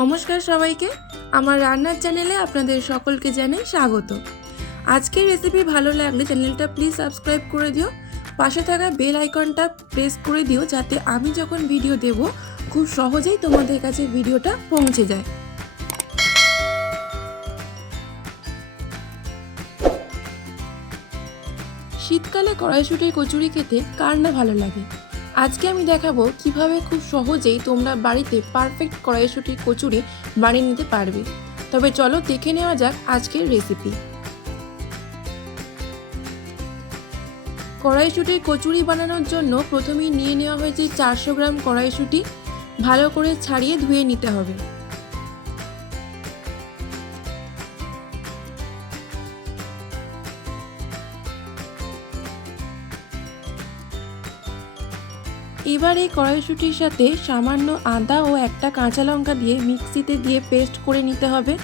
নমস্কার সবাইকে, আমার রান্নার চ্যানেলে আপনাদের সকলকে জানাই স্বাগত। আজকের রেসিপি ভালো লাগলে চ্যানেলটা প্লিজ সাবস্ক্রাইব করে দিও, পাশে থাকা বেল আইকনটা প্রেস করে দিও যাতে আমি যখন ভিডিও দেব খুব সহজেই তোমাদের কাছে ভিডিওটা পৌঁছে যায়। শীতকালে কড়াইশুঁটির কচুরি খেতে কার না ভালো লাগে। আজকে আমি দেখাবো কিভাবে খুব সহজেই তোমরা বাড়িতে পারফেক্ট কড়াইশুঁটির কচুরি বানিয়ে নিতে পারবে। তবে চলো দেখে নেওয়া যাক আজকের রেসিপি। কড়াইশুঁটির কচুরি বানানোর জন্য প্রথমেই নিয়ে নেওয়া হয়েছে 400 গ্রাম কড়াইশুঁটি। ভালো করে ছাড়িয়ে ধুয়ে নিতে হবে। এবার এই কড়াইশুঁটির সাথে সামান্য আদা ও একটা কাঁচা লঙ্কা দিয়ে মিক্সিতে দিয়ে পেস্ট করে নিতে হবে।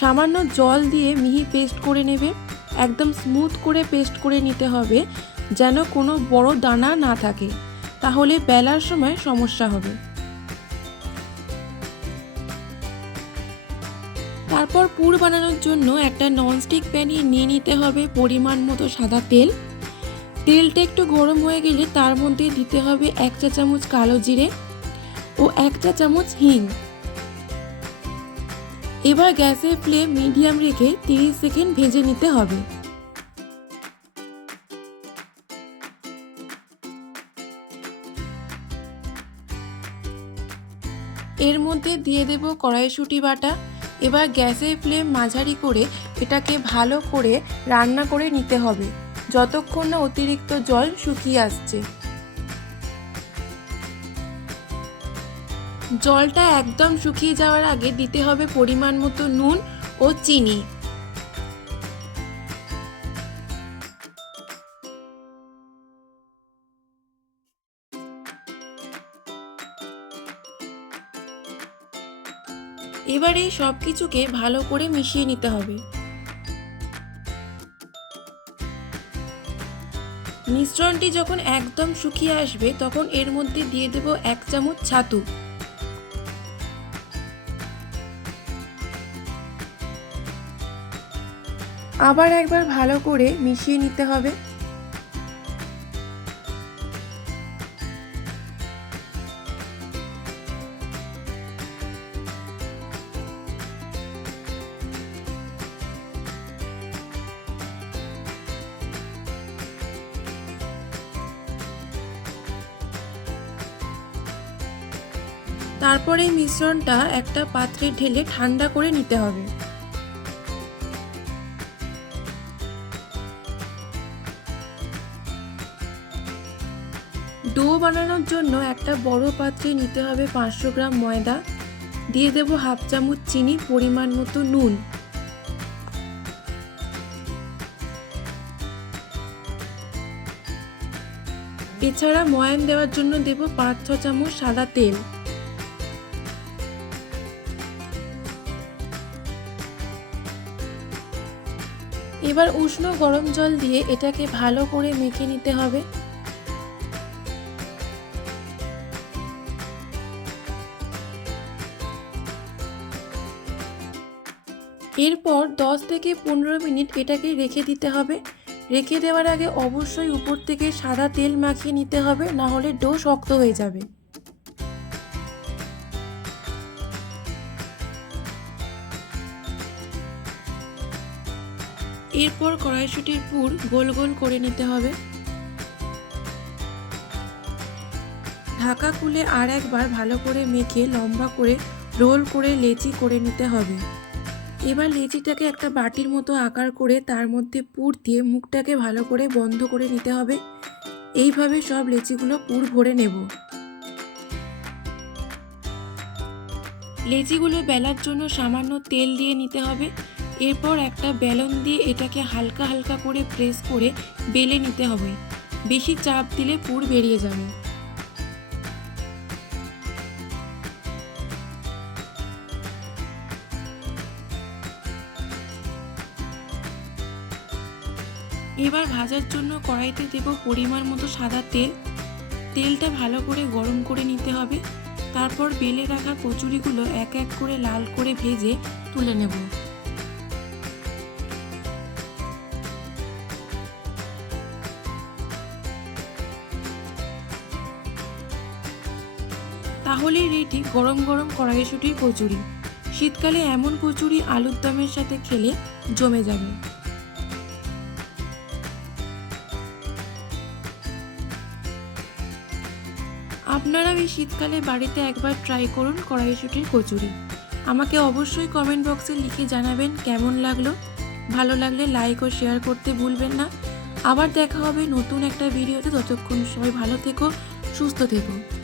সামান্য জল দিয়ে মিহি পেস্ট করে নেবে। একদম স্মুথ করে পেস্ট করে নিতে হবে, যেন কোনো বড় দানা না থাকে, তাহলে বেলার সময় সমস্যা হবে। তারপর পুর বানানোর জন্য একটা ননস্টিক প্যানে নিয়ে নিতে হবে পরিমাণ মতো সাদা তেল। তেলটা একটু গরম হয়ে গেলে তার মধ্যে দিতে হবে 1 চা চামচ কালো জিরে ও 1 চা চামচ হিং। এবার গ্যাসের ফ্লেম মিডিয়াম রেখে 30 সেকেন্ড ভেজে নিতে হবে। এর মধ্যে দিয়ে দেব কড়াইশুঁটি বাটা। এবার গ্যাসের ফ্লেম মাঝারি করে এটাকে ভালো করে রান্না করে নিতে হবে যতক্ষণ না অতিরিক্ত জল শুকিয়ে আসছে। জলটা একদম শুকিয়ে যাওয়ার আগে দিতে হবে পরিমাণ মতো নুন ও চিনি। এবার এই সব কিছুকে ভালো করে মিশিয়ে নিতে হবে। মিশ্রণটি যখন একদম শুকিয়ে আসবে তখন এর মধ্যে দিয়ে দেব 1 চামচ ছাতু। আবার একবার ভালো করে মিশিয়ে নিতে হবে। তারপরে মিশ্রণটা একটা পাত্রে ঢেলে ঠান্ডা করে নিতে হবে। ডো বানানোর জন্য একটা বড় পাত্রে নিতে হবে 500 গ্রাম ময়দা। দিয়ে দেব হাফ চামচ চিনি, পরিমাণ মতো নুন। এছাড়া ময়ান দেওয়ার জন্য দেব 5-6 চামচ সাদা তেল। এবার উষ্ণ গরম জল দিয়ে এটাকে ভালো করে মেখে নিতে হবে। এরপর 10 থেকে 15 মিনিট এটাকে রেখে দিতে হবে। রেখে দেওয়ার আগে অবশ্যই উপর থেকে সাদা তেল মাখিয়ে নিতে হবে, না হলে ডো শক্ত হয়ে যাবে। এরপর কড়াইশুঁটির পুর গোল গোল করে নিতে হবে। ঢাকা খুলে আর একবার ভালো করে মেখে লম্বা করে রোল করে লেচি করে নিতে হবে। এবার লেচিটাকে একটা বাটির মতো আকার করে তার মধ্যে পুর দিয়ে মুখটাকে ভালো করে বন্ধ করে নিতে হবে। এইভাবে সব লেচিগুলো পুর ভরে নেব। লেচিগুলো বেলার জন্য সামান্য তেল দিয়ে নিতে হবে। এরপর একটা বেলন দিয়ে এটাকে হালকা হালকা করে প্রেস করে বেলে নিতে হবে। বেশি চাপ দিলে পুর বেরিয়ে যাবে। এবার ভাজার জন্য কড়াইতে দেব পরিমাণ মতো সাদা তেল। তেলটা ভালো করে গরম করে নিতে হবে। তারপর বেলে রাখা কচুরিগুলো এক এক করে লাল করে ভেজে তুলে নেব। তাহলেই রেডি গরম গরম কড়াইশুঁটির কচুরি। শীতকালে এমন কচুরি আলুর দমের সাথে খেলে জমে যাবে। আপনারা এই শীতকালে বাড়িতে একবার ট্রাই করুন কড়াইশুঁটির কচুরি। আমাকে অবশ্যই কমেন্ট বক্সে লিখে জানাবেন কেমন লাগলো। ভালো লাগলে লাইক ও শেয়ার করতে ভুলবেন না। আবার দেখা হবে নতুন একটা ভিডিওতে। ততক্ষণ সবাই ভালো থেকো, সুস্থ থেকো।